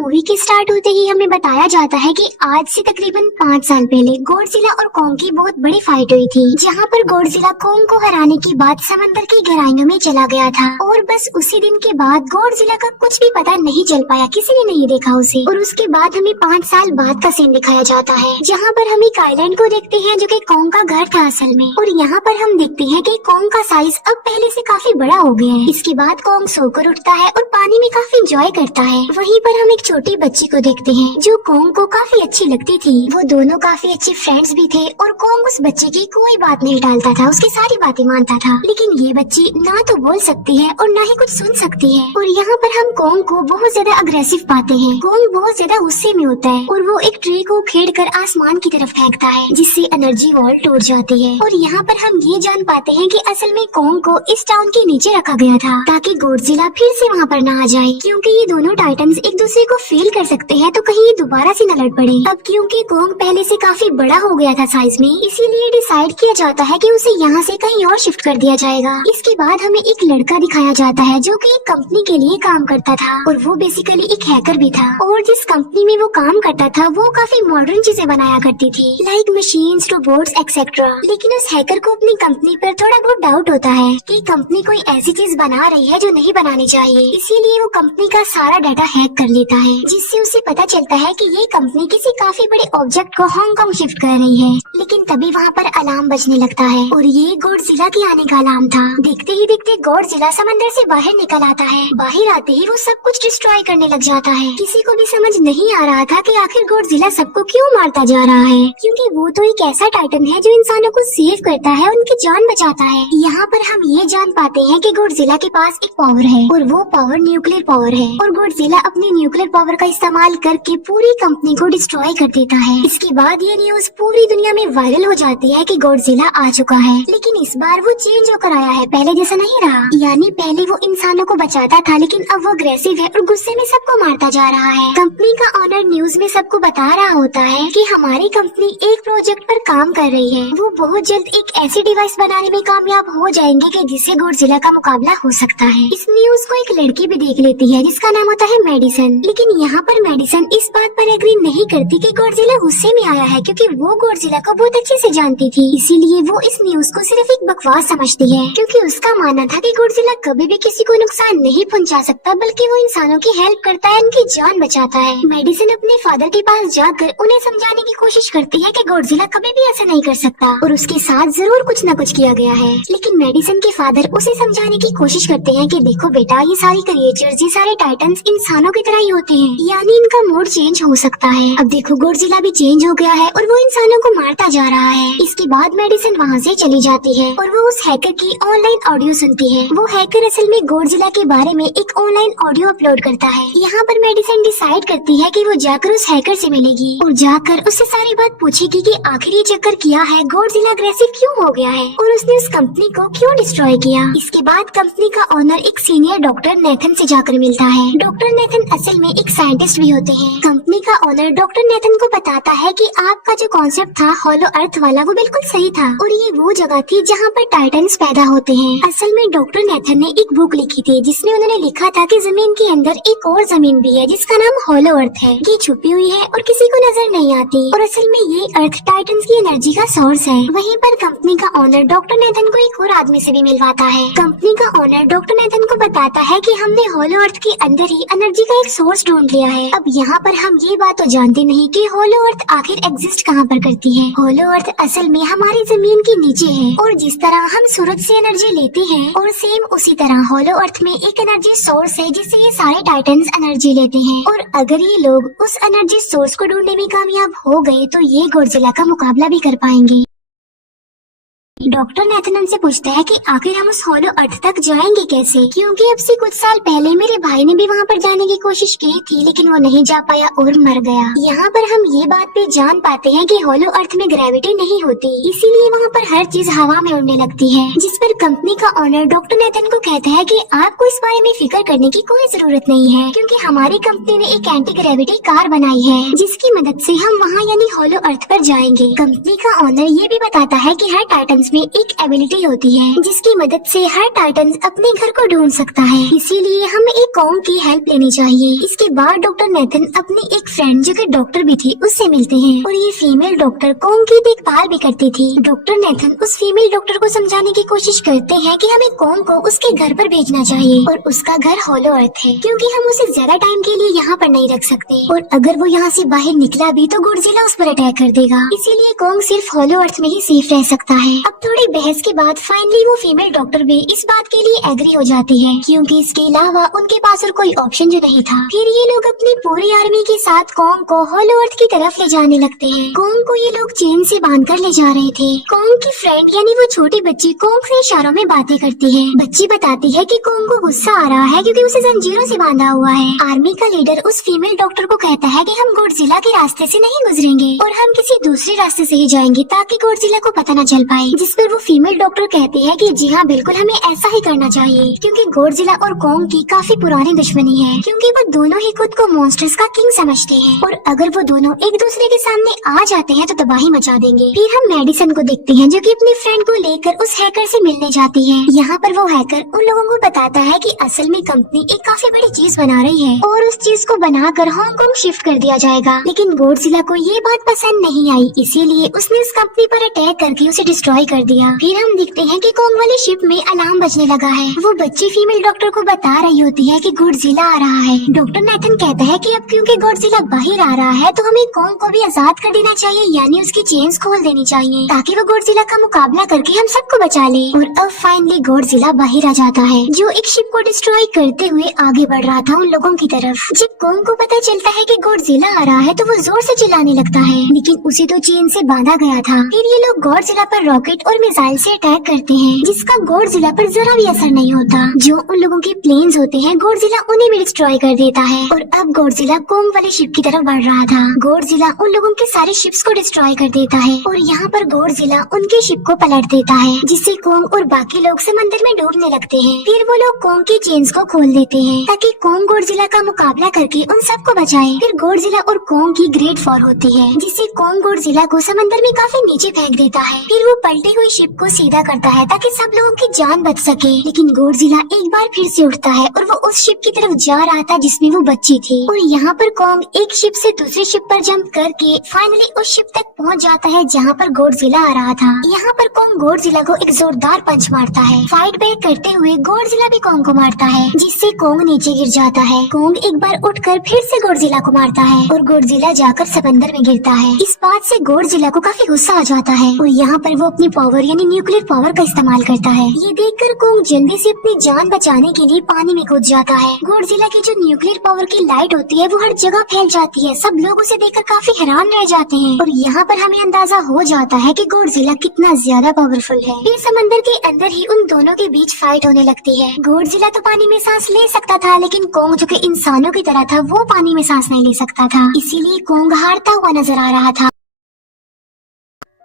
Movie के start होते ही हमें बताया जाता है कि आज से तकरीबन 5 साल पहले गॉडजिला और कॉन्ग की बहुत बड़ी फाइट हुई थी, जहां पर गॉडजिला कॉन्ग को हराने के बाद समंदर की गहराइयों में चला गया था और बस उसी दिन के बाद गॉडजिला का कुछ भी पता नहीं चल पाया, किसी ने नहीं देखा उसे। और उसके बाद हमें 5 साल बाद का सीन दिखाया जाता है, जहाँ पर हम एक आइलैंड को देखते हैं जो कि कॉन्ग का घर था असल में। और यहाँ पर हम देखते हैं कि कॉन्ग का साइज अब पहले से काफी बड़ा हो गया है। इसके बाद कॉन्ग सोकर उठता है और पानी में काफी एंजॉय करता है। वहीं पर हम एक छोटी बच्ची को देखते हैं जो कॉन्ग को काफी अच्छी लगती थी। वो दोनों काफी अच्छे फ्रेंड्स भी थे और कॉन्ग उस बच्चे की कोई बात नहीं टालता था, उसकी सारी बातें मानता था। लेकिन ये बच्ची ना तो बोल सकती है और ना ही कुछ सुन सकती है। और यहाँ पर हम कॉन्ग को बहुत ज्यादा अग्रेसिव पाते हैं। कॉन्ग बहुत ज्यादा गुस्से में होता है और वो एक ट्री को खेड़ कर आसमान की तरफ फेंकता है, जिससे एनर्जी वॉल टूट जाती है। और यहाँ पर हम ये जान पाते हैं कि असल में कॉन्ग को इस टाउन के नीचे रखा गया था ताकि गॉडजिला फिर से वहाँ पर ना आ जाए, क्योंकि ये दोनों टाइटन्स एक दूसरे को फेल कर सकते हैं, तो कहीं ये दोबारा से न लड़ पड़े। अब क्योंकि कॉन्ग पहले से काफी बड़ा हो गया था साइज में, इसीलिए डिसाइड किया जाता है कि उसे यहाँ से कहीं और शिफ्ट कर दिया जाएगा। इसके बाद हमें एक लड़का दिखाया जाता है जो कि एक कंपनी के लिए काम करता था और वो बेसिकली एक हैकर भी था। और जिस कंपनी में वो काम करता था वो काफी मॉडर्न चीजें बनाया करती थी, लाइक मशीन्स, रोबोट्स एक्सेट्रा। लेकिन उस हैकर को अपनी कंपनी पर थोड़ा बहुत डाउट होता है कि कंपनी कोई ऐसी चीज बना रही है जो नहीं बनानी चाहिए, इसीलिए वो कंपनी का सारा डाटा हैक कर लेता है, जिससे उसे पता चलता है कि ये कंपनी किसी काफी बड़े ऑब्जेक्ट को हांगकांग शिफ्ट कर रही है। लेकिन तभी वहाँ पर अलार्म बजने लगता है और ये गॉडजिला के आने का अलार्म था। देखते ही देखते गॉडजिला समंदर से बाहर निकल आता है। बाहर आते ही वो सब कुछ डिस्ट्रॉय करने लग जाता है। किसी को भी समझ नहीं आ रहा था कि आखिर गॉडजिला सबको क्यों मारता जा रहा है, क्योंकि वो तो एक ऐसा टाइटन है जो इंसानों को सेव करता है, उनकी जान बचाता है। यहाँ पर हम ये जान पाते हैं कि गॉडजिला के पास एक पावर है और वो पावर न्यूक्लियर पावर है। और गॉडजिला अपनी न्यूक्लियर पावर का इस्तेमाल करके पूरी कंपनी को डिस्ट्रॉय कर देता है। इसके बाद ये न्यूज पूरी दुनिया में वायरल हो जाती है कि गॉडजिला आ चुका है, लेकिन इस बार वो चेंज होकर आया है, पहले जैसा नहीं रहा। यानी पहले वो इंसानों को बचाता था, लेकिन अब वो अग्रेसिव है और गुस्से में सबको मारता जा रहा है। कंपनी का ऑनर न्यूज में सबको बता रहा होता है कि हमारी कंपनी एक प्रोजेक्ट पर काम कर रही है। वो बहुत जल्द एक ऐसी डिवाइस बनाने में कामयाब हो जाएंगे कि जिससे गॉडजिला का मुकाबला हो सकता है। इस न्यूज को एक लड़की भी देख लेती है जिसका नाम होता है मेडिसन। लेकिन यहाँ पर मेडिसन इस बात पर एग्री नहीं करती कि गॉडजिला गुस्से में आया है, क्योंकि वो गॉडजिला को बहुत अच्छे से जानती थी। इसीलिए वो इस न्यूज को सिर्फ एक बकवास समझती है, क्योंकि उसका मानना था कि गॉडजिला कभी भी किसी को नुकसान नहीं पहुँचा सकता, बल्कि वो इंसानों की हेल्प करता है, उनकी जान बचाता है। मेडिसन अपने फादर के पास जाकर उन्हें समझाने की कोशिश करती है कि गॉडजिला कभी भी ऐसा नहीं कर सकता और उसके साथ जरूर कुछ न कुछ किया गया है। लेकिन मेडिसन के फादर उसे समझाने की कोशिश करते हैं कि देखो बेटा, ये सारी क्रिएचर्स, ये सारे टाइटन्स इंसानों की तरह ही होते हैं, यानी इनका मूड चेंज हो सकता है। अब देखो गॉडजिला भी चेंज हो गया है और वो इंसानों को मारता जा रहा है। इसके बाद मेडिसन वहाँ से चली जाती है और वो उस हैकर की ऑनलाइन ऑडियो सुनती है। वो हैकर असल में गॉडजिला के बारे में एक ऑनलाइन ऑडियो अपलोड करता है। यहाँ पर मेडिसन डिसाइड करती है कि वो जाकर उस हैकर से मिलेगी और जाकर उससे सारी बात पूछेगी कि आखिर ये चक्कर किया है, गॉडजिला अग्रेसिव क्यों हो गया है और उसने उस कंपनी को क्यों डिस्ट्रॉय किया। इसके बाद कंपनी का ओनर एक सीनियर डॉक्टर नेथन से जाकर मिलता है। डॉक्टर नेथन असल में एक साइंटिस्ट भी होते हैं। कंपनी का ओनर डॉक्टर नेथन को बताता है कि आपका जो कॉन्सेप्ट था हॉलो अर्थ वाला, वो बिल्कुल सही था और ये वो जगह थी जहाँ पर टाइटन्स पैदा होते हैं। असल में डॉक्टर नेथन ने एक बुक लिखी थी जिसमें उन्होंने लिखा था कि जमीन के अंदर एक और जमीन भी है जिसका नाम हॉलो अर्थ है। ये छुपी हुई है और किसी को नजर नहीं आती और असल में ये अर्थ टाइटन्स की एनर्जी का सोर्स है। वहीं पर कंपनी का ओनर डॉक्टर नेथन को एक और आदमी से भी मिलवाता है। कंपनी का ओनर डॉक्टर नेथन को बताता है कि हमने हॉलो अर्थ के अंदर ही एनर्जी का एक सोर्स ढूंढ लिया है। अब यहाँ पर हम ये बात तो जानते नहीं कि हॉलो अर्थ आखिर एग्जिस्ट कहाँ पर करती है। हॉलो अर्थ असल में हमारी जमीन के नीचे है और जिस तरह हम सूरज से एनर्जी लेते हैं और सेम उसी तरह हॉलो अर्थ में एक एनर्जी सोर्स है जिससे ये सारे टाइटन्स एनर्जी लेते हैं। और अगर ये लोग उस एनर्जी सोर्स को ढूंढने में कामयाब हो गए तो ये गॉडजिला का मुकाबला भी कर पाएंगे। डॉक्टर नेथन उनसे पूछता है कि आखिर हम उस हॉलो अर्थ तक जाएंगे कैसे, क्योंकि अब से कुछ साल पहले मेरे भाई ने भी वहाँ पर जाने की कोशिश की थी, लेकिन वो नहीं जा पाया और मर गया। यहाँ पर हम ये बात भी जान पाते हैं कि हॉलो अर्थ में ग्रेविटी नहीं होती, इसीलिए वहाँ पर हर चीज हवा में उड़ने लगती है। जिस पर कंपनी का ओनर डॉक्टर नेथन को कहता है कि आपको इस बारे में फिक्र करने की कोई जरूरत नहीं है, क्योंकि हमारी कंपनी ने एक एंटी ग्रेविटी कार बनाई है जिसकी मदद से हम वहाँ यानी हॉलो अर्थ पर जाएंगे। कंपनी का ओनर ये भी बताता है कि हर टाइटन्स में एक एबिलिटी होती है जिसकी मदद से हर टाइटन अपने घर को ढूंढ सकता है, इसीलिए हमें एक कॉन्ग की हेल्प लेनी चाहिए। इसके बाद डॉक्टर नेथन अपनी एक फ्रेंड जो कि डॉक्टर भी थी उससे मिलते हैं और ये फीमेल डॉक्टर कॉन्ग की देखभाल भी करती थी। डॉक्टर नेथन उस फीमेल डॉक्टर को समझाने की कोशिश करते हैं कि हमें कॉन्ग को उसके घर पर भेजना चाहिए और उसका घर हॉलो अर्थ है क्योंकि हम उसे ज्यादा टाइम के लिए यहाँ पर नहीं रख सकते और अगर वो यहाँ से बाहर निकला भी तो गॉडजिला उस पर अटैक कर देगा, इसीलिए कॉन्ग सिर्फ हॉलो अर्थ में ही सेफ रह सकता है। अब थोड़ी बहस के बाद फाइनली वो फीमेल डॉक्टर भी इस बात के लिए एग्री हो जाती है क्योंकि इसके अलावा उनके पास और कोई ऑप्शन जो नहीं था। फिर ये लोग अपनी पूरी आर्मी के साथ कॉन्ग को हॉलो अर्थ की तरफ ले जाने लगते हैं। कॉन्ग को ये लोग चेन से बांधकर ले जा रहे थे। कॉन्ग की फ्रेंड यानी वो छोटी बच्ची कॉन्ग से इशारों में बातें करती है। बच्ची बताती है कि कॉन्ग को गुस्सा आ रहा है क्योंकि उसे जंजीरों से बांधा हुआ है। आर्मी का लीडर उस फीमेल डॉक्टर को कहता है कि हम गॉडजिला के रास्ते से नहीं गुजरेंगे और हम किसी दूसरे रास्ते से ही जाएंगे ताकि गॉडजिला को पता न चल पाए, जिस पर वो फीमेल डॉक्टर कहती है कि जी हाँ बिल्कुल हमें ऐसा ही करना चाहिए क्योंकि गॉडजिला और कॉन्ग की काफी पुरानी दुश्मनी है क्योंकि वो दोनों ही खुद को मॉन्स्टर्स का किंग समझते हैं और अगर वो दोनों एक दूसरे के सामने आ जाते हैं तो तबाही मचा देंगे। फिर हम मेडिसन को देखते हैं जो कि अपनी फ्रेंड को लेकर उस हैकर से मिलने जाती है। यहाँ पर वो हैकर उन लोगों को बताता है कि असल में कंपनी एक काफी बड़ी चीज बना रही है और उस चीज को बनाकर हांगकांग शिफ्ट कर दिया जाएगा, लेकिन गॉडजिला को ये बात पसंद नहीं आई, इसीलिए उसने उस कंपनी पर अटैक करके उसे डिस्ट्रॉय कर दिया। फिर हम देखते हैं कि कॉन्ग वाली शिप में अलार्म बजने लगा है। वो बच्ची फीमेल डॉक्टर को बता रही होती है कि गॉडजिला आ रहा है। डॉक्टर नेथन कहता है कि अब क्योंकि गॉडजिला बाहर आ रहा है तो हमें कॉन्ग को भी आजाद कर देना चाहिए, यानी उसकी चेन्स खोल देनी चाहिए ताकि वो गॉडजिला का मुकाबला करके हम सबको बचा ले। और अब फाइनली गॉडजिला बाहर आ जाता है जो एक शिप को डिस्ट्रॉय करते हुए आगे बढ़ रहा था उन लोगों की तरफ। जब कॉन्ग को पता चलता है कि गॉडजिला आ रहा है तो वो जोर से चिल्लाने लगता है, लेकिन उसे तो चेन से बांधा गया था। फिर ये लोग गॉडजिला पर रॉकेट और मिसाइल से अटैक करते हैं जिसका गॉडजिला पर जरा भी असर नहीं होता। जो उन लोगों के प्लेन्स होते हैं गॉडजिला उन्हें भी डिस्ट्रॉय कर देता है और अब गॉडजिला कॉन्ग वाली शिप की तरफ बढ़ रहा था। गॉडजिला उन लोगों के सारे शिप्स को डिस्ट्रॉय कर देता है और यहाँ पर गॉडजिला उनके शिप को पलट देता है जिससे कॉन्ग और बाकी लोग समंदर में डूबने लगते हैं। फिर वो लोग कॉन्ग की चेन्स को खोल देते हैं ताकि कॉन्ग गॉडजिला का मुकाबला करके उन सबको बचाए। फिर गॉडजिला और कॉन्ग की ग्रेट वॉर होती है जिससे कॉन्ग गॉडजिला को समंदर में काफी नीचे फेंक देता है। फिर वो पलटी हुई शिप को सीधा करता है ताकि सब लोगों की जान बच सके, लेकिन गॉडजिला एक बार फिर से उठता है और वो उस शिप की तरफ जा रहा था जिसमें वो बच्ची थी। और यहाँ पर कॉन्ग एक शिप से दूसरी शिप पर जंप करके फाइनली उस शिप तक पहुँच जाता है जहाँ पर गॉडजिला आ रहा था। यहाँ पर कॉन्ग गॉडजिला को एक जोरदार पंच मारता है। फाइट बैक करते हुए गॉडजिला भी कॉन्ग को मारता है जिससे कॉन्ग नीचे गिर जाता है। कॉन्ग एक बार उठकर फिर से गॉडजिला को मारता है और गॉडजिला जाकर समंदर में गिरता है। इस बात से गॉडजिला को काफी गुस्सा आ जाता है और यहाँ पर वो अपनी पावर यानी न्यूक्लियर पावर का इस्तेमाल करता है। ये देखकर कॉन्ग जल्दी से अपनी जान बचाने के लिए पानी में कूद जाता है। गॉडजिला की जो न्यूक्लियर पावर की लाइट होती है वो हर जगह फैल जाती है। सब लोग उसे देखकर काफी हैरान रह जाते हैं और यहाँ पर हमें अंदाजा हो जाता है कि गॉडजिला कितना ज्यादा पावरफुल है। फिर समंदर के अंदर ही उन दोनों के बीच फाइट होने लगती है। गॉडजिला तो पानी में सांस ले सकता था, लेकिन कॉन्ग जो कि इंसानों की तरह था वो पानी में सांस नहीं ले सकता था, इसीलिए कॉन्ग हारता हुआ नजर आ रहा था।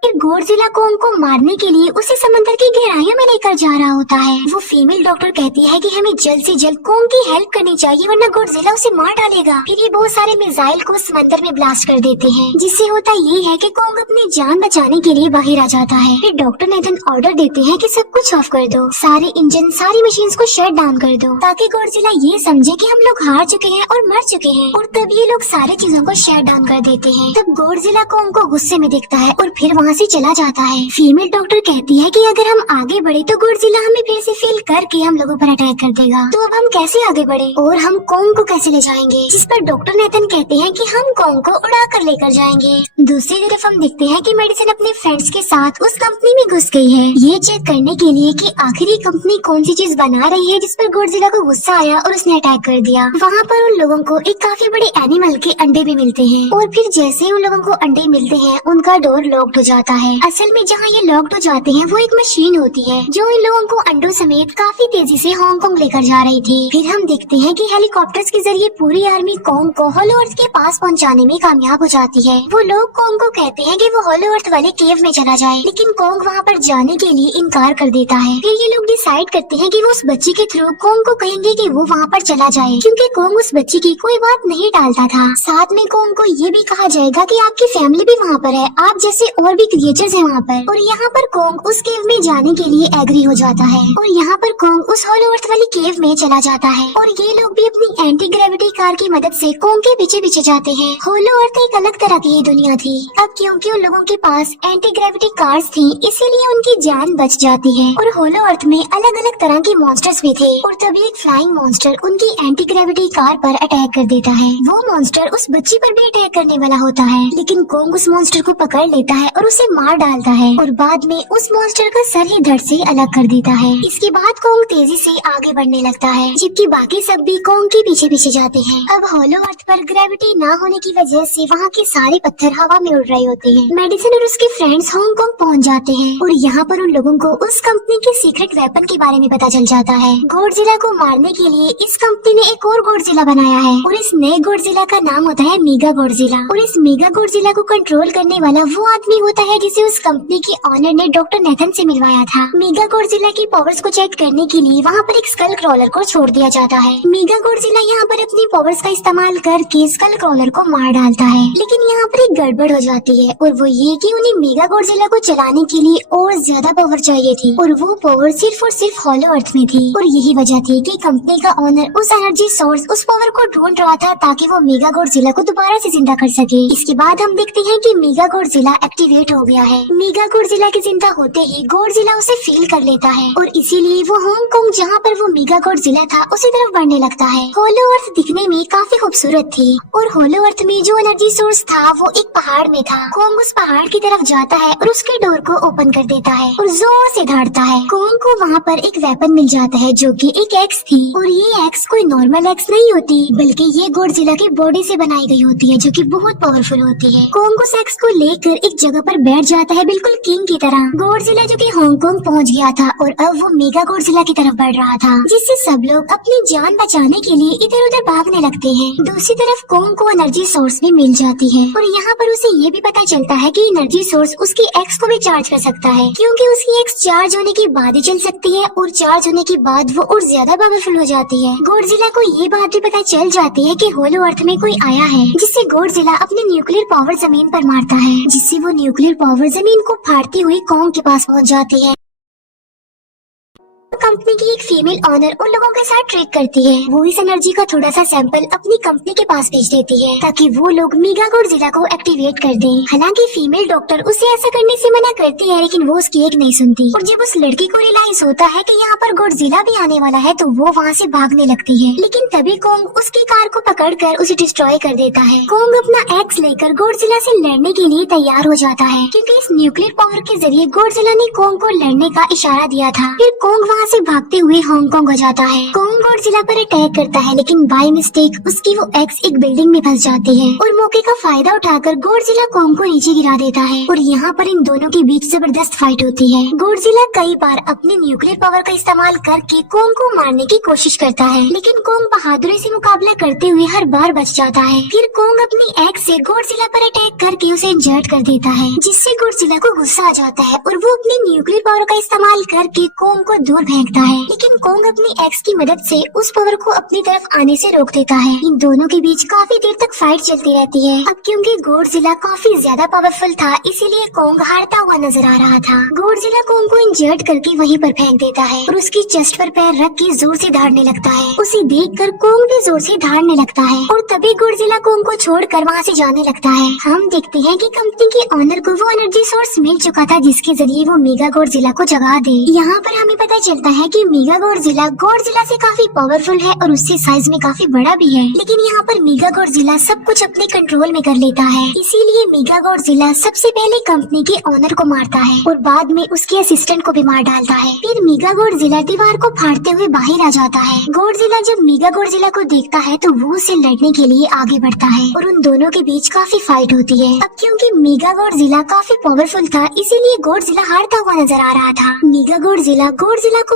फिर गॉडजिला कॉन्ग को मारने के लिए उसे समंदर की गहराइयों में लेकर जा रहा होता है। वो फीमेल डॉक्टर कहती है कि हमें जल्द से जल्द कॉन्ग की हेल्प करनी चाहिए वरना गॉडजिला उसे मार डालेगा। फिर ये बहुत सारे मिसाइल को समंदर में ब्लास्ट कर देते हैं जिससे होता ये है कि कॉन्ग अपनी जान बचाने के लिए बाहर आ जाता है। फिर डॉक्टर नेथन ऑर्डर देते हैं कि सब कुछ ऑफ कर दो, सारे इंजन सारी मशीन्स को शट डाउन कर दो ताकि गॉडजिला ये समझे कि हम लोग हार चुके हैं और मर चुके हैं। और तब ये लोग सारी चीजों को शट डाउन कर देते हैं। तब गॉडजिला कॉन्ग को गुस्से में देखता है और फिर वहाँ से चला जाता है। फीमेल डॉक्टर कहती है कि अगर हम आगे बढ़े तो गॉडजिला हमें फिर से फेल करके हम लोगों पर अटैक कर देगा, तो अब हम कैसे आगे बढ़े और हम कॉन्ग को कैसे ले जाएंगे। जिस पर डॉक्टर नेथन कहते हैं कि हम कॉन्ग को उड़ा कर लेकर जाएंगे। दूसरी तरफ हम देखते हैं कि मेडिसन अपने फ्रेंड्स के साथ उस कंपनी में घुस गई है ये चेक करने के लिए कि आखिर ये कंपनी कौन सी चीज बना रही है, जिस पर गॉडजिला को गुस्सा आया और उसने अटैक कर दिया। वहाँ पर उन लोगों को एक काफी बड़े एनिमल के अंडे भी मिलते हैं और फिर जैसे ही उन लोगों को अंडे मिलते हैं उनका डोर लॉक्ड हो जाता है। असल में जहाँ ये लॉक्ड हो जाते हैं वो एक मशीन होती है जो इन लोगों को अंडों समेत काफी तेजी से हांगकांग लेकर जा रही थी। फिर हम देखते हैं कि हेलीकॉप्टर्स के जरिए पूरी आर्मी कॉन्ग को हॉलो अर्थ के पास पहुंचाने में कामयाब हो जाती है। वो लोग कॉन्ग को कहते हैं कि वो हॉलो अर्थ वाले केव में चला जाए, लेकिन कॉन्ग वहाँ पर जाने के लिए इनकार कर देता है। फिर ये लोग डिसाइड करते हैं कि वो उस बच्ची के थ्रू कॉन्ग को कहेंगे कि वो वहाँ पर चला जाए, क्योंकि कॉन्ग उस बच्ची की कोई बात नहीं टालता था। साथ में कॉन्ग को ये भी कहा जाएगा कि आपकी फैमिली भी वहाँ पर है, आप जैसे और भी भी क्रिएचर्स है वहाँ पर। और यहाँ पर कोंग उस केव में जाने के लिए एग्री हो जाता है और यहाँ पर कोंग उस होलो अर्थ वाली केव में चला जाता है और ये लोग भी अपनी एंटी ग्रेविटी कार की मदद से कोंग के पीछे पीछे जाते हैं। होलो अर्थ एक अलग तरह की दुनिया थी। अब क्योंकि उन लोगों के पास एंटी ग्रेविटी कार्स थी, इसीलिए उनकी जान बच जाती है। और होलो अर्थ में अलग अलग तरह के मॉन्स्टर्स भी थे और तभी एक फ्लाइंग मॉन्स्टर उनकी एंटी ग्रेविटी कार पर अटैक कर देता है। वो मॉन्स्टर उस बच्ची पर भी अटैक करने वाला होता है, लेकिन कोंग उस मॉन्स्टर को पकड़ लेता है और उसे मार डालता है और बाद में उस मॉन्स्टर का सर ही धड़ से अलग कर देता है। इसके बाद कोंग तेजी से आगे बढ़ने लगता है, जबकि बाकी सब भी कोंग के पीछे पीछे जाते हैं। अब होलो अर्थ पर ग्रेविटी न होने की वजह से वहाँ के सारे पत्थर हवा में उड़ रहे होते हैं। मेडिसिन और उसके फ्रेंड्स हांगकांग पहुँच जाते हैं और यहाँ पर उन लोगों को उस कंपनी के सीक्रेट वेपन के बारे में पता चल जाता है। गॉडजिला को मारने के लिए इस कंपनी ने एक और गॉडजिला बनाया है और इस नए गॉडजिला का नाम होता है मेगा गॉडजिला। और इस मेगा गॉडजिला को कंट्रोल करने वाला वो आदमी होता है जिसे उस कंपनी के ऑनर ने डॉक्टर नेथन से मिलवाया था। मेगा गॉडजिला की पावर्स को चेक करने के लिए वहाँ पर एक स्कल क्रॉलर को छोड़ दिया जाता है। मेगा गॉडजिला यहाँ पर अपनी पावर्स का इस्तेमाल करके स्कल क्रॉलर को मार डालता है, लेकिन यहाँ पर एक गड़बड़ हो जाती है और वो ये कि उन्हें मेगा गॉडजिला को चलाने के लिए और ज्यादा पावर चाहिए थी और वो पावर सिर्फ और सिर्फ होलो अर्थ में थी। और यही वजह थी कि कंपनी का ऑनर उस एनर्जी सोर्स उस पावर को ढूंढ रहा था ताकि वो मेगा गॉडजिला को दोबारा से जिंदा कर सके। इसके बाद हम देखते हैं कि मेगा गॉडजिला एक्टिवेट हो गया है। मेगा गॉडजिला के जिंदा होते ही गॉडजिला उसे फील कर लेता है और इसीलिए वो हांगकांग जहाँ पर वो मेगा गॉडजिला था उसी तरफ बढ़ने लगता है। होलो अर्थ दिखने में काफी खूबसूरत थी और होलो अर्थ में जो एनर्जी सोर्स था वो एक पहाड़ में था। कोंग उस पहाड़ की तरफ जाता है और उसके डोर को ओपन कर देता है और जोर से दौड़ता है। कोंग को वहाँ पर एक वेपन मिल जाता है जो कि एक एक्स थी और ये एक्स कोई नॉर्मल एक्स नहीं होती, बल्कि ये गॉडजिला की बॉडी से बनाई गई होती है जो कि बहुत पावरफुल होती है। कोंग उस एक्स को लेकर एक जगह पर बैठ जाता है बिल्कुल किंग की तरह। गॉडजिला जो कि हांगकांग पहुंच गया था और अब वो मेगा गॉडजिला की तरफ बढ़ रहा था, जिससे सब लोग अपनी जान बचाने के लिए इधर उधर भागने लगते हैं। दूसरी तरफ कोंग को एनर्जी सोर्स भी मिल जाती है और यहाँ पर उसे ये भी पता चलता है कि एनर्जी सोर्स उसकी एक्स को भी चार्ज कर सकता है, क्योंकि उसकी एक्स चार्ज होने के बाद ही चल सकती है और चार्ज होने के बाद वो और ज्यादा पावरफुल हो जाती है। गॉडजिला को ये बात भी पता चल जाती है कि होलो अर्थ में कोई आया है, जिससे गॉडजिला अपने न्यूक्लियर पावर जमीन पर मारता है, जिससे वो न्यूक्लियर पावर जमीन को फाड़ती हुई कोंग के पास पहुँच जाती है। कंपनी की एक फीमेल ऑनर उन लोगों के साथ ट्रेड करती है। वो इस एनर्जी का थोड़ा सा सैंपल अपनी कंपनी के पास भेज देती है ताकि वो लोग मेगा गॉडजिला को एक्टिवेट कर दें। हालांकि फीमेल डॉक्टर उसे ऐसा करने से मना करती है, लेकिन वो उसकी एक नहीं सुनती और जब उस लड़की को रियलाइज होता है कि यहाँ पर गॉडजिला भी आने वाला है तो वो वहाँ से भागने लगती है। लेकिन तभी कोंग उसकी कार को पकड़कर उसे डिस्ट्रॉय कर देता है। कोंग अपना एक्स लेकर गॉडजिला से लड़ने के लिए तैयार हो जाता है, क्योंकि इस न्यूक्लियर पावर के जरिए गॉडजिला ने कोंग को लड़ने का इशारा दिया था। फिर कोंग वहाँ से भागते हुए हांगकांग हो जाता है। कोंग गॉडजिला पर अटैक करता है, लेकिन बाय मिस्टेक उसकी वो एक्स एक बिल्डिंग में फंस जाती है और मौके का फायदा उठाकर गॉडजिला कोंग को नीचे गिरा देता है और यहाँ पर इन दोनों के बीच जबरदस्त फाइट होती है। गॉडजिला कई बार अपने न्यूक्लियर पावर का इस्तेमाल करके कोंग को मारने की कोशिश करता है, लेकिन कोंग बहादुरी से मुकाबला करते हुए हर बार बच जाता है। फिर कोंग अपनी एक्स से गॉडजिला पर अटैक करके उसे इंजर्ड कर देता है, जिससे गॉडजिला को गुस्सा आ जाता है और वो अपनी न्यूक्लियर पावर का इस्तेमाल करके कोंग को दूर फेंकता है, लेकिन कोंग अपनी एक्स की मदद से उस पावर को अपनी तरफ आने से रोक देता है। इन दोनों के बीच काफी देर तक फाइट चलती रहती है। अब क्योंकि गॉडजिला काफी ज्यादा पावरफुल था, इसीलिए कोंग हारता हुआ नजर आ रहा था। गॉडजिला कोंग को इंजर्ड करके वहीं पर फेंक देता है और उसकी चेस्ट पर पैर रख के जोर से दहाड़ने लगता है। उसे देखकर कोंग भी जोर से दहाड़ने लगता है और तभी गॉडजिला कोंग को छोड़कर वहाँ से जाने लगता है। हम देखते हैं कि कंपनी के ऑनर को वो एनर्जी सोर्स मिल चुका था जिसके जरिए वो मेगा गॉडजिला को जगा दे। यहाँ पर हमें पता चलता है कि मेगा गॉडजिला से काफी पावरफुल है और उससे साइज में काफी बड़ा भी है, लेकिन यहाँ पर मेगा गॉडजिला सब कुछ अपने कंट्रोल में कर लेता है। इसीलिए मेगा गॉडजिला सबसे पहले कंपनी के ऑनर को मारता है और बाद में उसके असिस्टेंट को भी मार डालता है। फिर मेगा गॉडजिला दीवार को फाड़ते हुए बाहर आ जाता है। गॉडजिला जब मेगा गॉडजिला को देखता है तो वो उससे लड़ने के लिए आगे बढ़ता है और उन दोनों के बीच काफी फाइट होती है। अब क्योंकि मेगा गॉडजिला काफी पावरफुल था, इसीलिए गॉडजिला हारता हुआ नजर आ रहा था। मेगा गॉडजिला को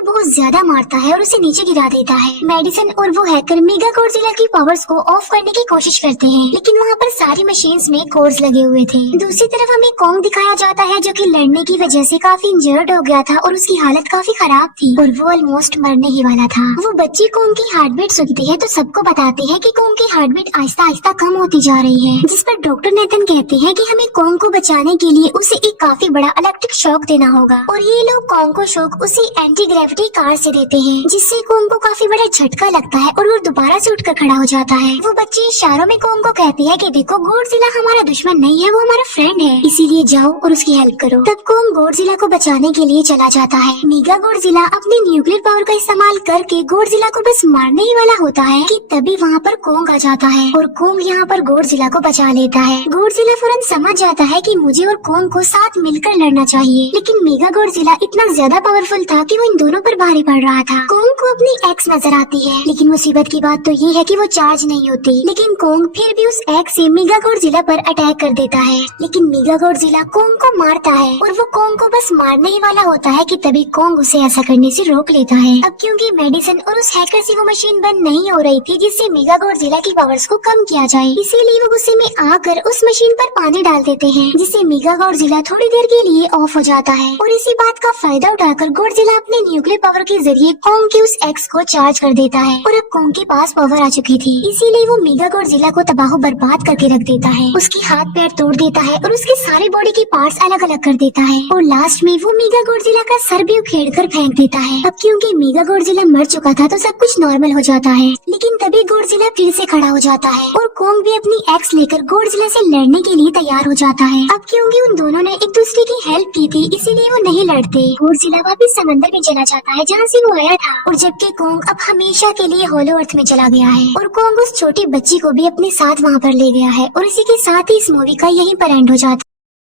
बहुत ज्यादा मारता है और उसे नीचे गिरा देता है। मेडिसन और वो हैकर मेगा गॉडजिला की पावर्स को ऑफ करने की कोशिश करते हैं, लेकिन वहाँ पर सारी मशीन्स में कोड्स लगे हुए थे। दूसरी तरफ हमें कॉन्ग दिखाया जाता है जो कि लड़ने की वजह से काफी इंजर्ड हो गया था और उसकी हालत काफी खराब थी और वो ऑलमोस्ट मरने ही वाला था। वो बच्ची कॉन्ग की हार्ट बीट सुनती है तो सबको बताते हैं कि कॉन्ग की हार्ट बीट आहिस्ता आहिस्ता कम होती जा रही है, जिस पर डॉक्टर नेथन कहते हैं कि हमें कॉन्ग को बचाने के लिए उसे एक काफी बड़ा इलेक्ट्रिक शॉक देना होगा। और ये लोग कॉन्ग को शॉक उसी एंटी ग्रेविटी कार से देते हैं, जिससे कॉन्ग को काफी बड़ा झटका लगता है और वो दोबारा से उठकर खड़ा हो जाता है। वो बच्चे इशारों में कॉन्ग को कहती है कि देखो गॉडजिला हमारा दुश्मन नहीं है, वो हमारा फ्रेंड है, इसीलिए जाओ और उसकी हेल्प करो। तब कॉन्ग गॉडजिला को बचाने के लिए चला जाता है। मेगा गॉडजिला अपने न्यूक्लियर पावर का इस्तेमाल करके गॉडजिला को बस मारने ही वाला होता है कि तभी वहाँ पर कॉन्ग आ जाता है और कॉन्ग यहाँ पर गॉडजिला को बचा लेता है। गॉडजिला फौरन समझ जाता है कि मुझे और कॉन्ग को साथ मिलकर लड़ना चाहिए, लेकिन मेगा गॉडजिला इतना ज्यादा पावरफुल था कि वो इन दोनों पर भारी पड़ रहा था। कॉन्ग को अपनी एक्स नजर आती है, लेकिन मुसीबत की बात तो ये है कि वो चार्ज नहीं होती। लेकिन कॉन्ग फिर भी उस एक्स से मेगा गॉडजिला पर अटैक कर देता है, लेकिन मेगा गॉडजिला कॉन्ग को मारता है और वो कॉन्ग को बस मारने ही वाला होता है कि तभी कॉन्ग उसे ऐसा करने से रोक लेता है। अब क्योंकि मेडिसन और उस हैकर से वो मशीन बंद नहीं हो रही थी जिससे मेगा गॉडजिला की पावर्स को कम किया जाए, इसीलिए वो गुस्से में आकर उस मशीन पर पानी डाल देते हैं, जिससे मेगा गॉडजिला थोड़ी देर के लिए ऑफ हो जाता है। और इसी बात का फायदा उठाकर गॉडजिला अपने न्यूक्लियर पावर के जरिए कॉन्ग के उस एक्स को चार्ज कर देता है और अब कॉन्ग के पास पावर आ चुकी थी, इसीलिए वो मेगा गॉडजिला को तबाह बर्बाद करके रख देता है। उसकी हाथ पैर तोड़ देता है और उसके सारे बॉडी के पार्ट्स अलग अलग कर देता है और लास्ट में वो मेगा गॉडजिला का सर भी उखेड़ कर फेंक देता है। अब क्योंकि मेगा गॉडजिला मर चुका था तो सब कुछ नॉर्मल हो जाता है, लेकिन तभी गॉडजिला फिर से खड़ा हो जाता है और कॉन्ग भी अपनी एक्स लेकर गॉडजिला से लड़ने के लिए तैयार हो जाता है। अब क्योंकि उन दोनों ने एक दूसरे की हेल्प की थी, इसीलिए वो नहीं लड़ते। गॉडजिला वापस समंदर में चला जाता है जहाँ से वो आया था, और जबकि कॉन्ग अब हमेशा के लिए होलो अर्थ में चला गया है और कॉन्ग उस छोटी बच्ची को भी अपने साथ वहाँ पर ले गया है। और इसी के साथ ही इस मूवी का यहीं पर एंड हो जाता है।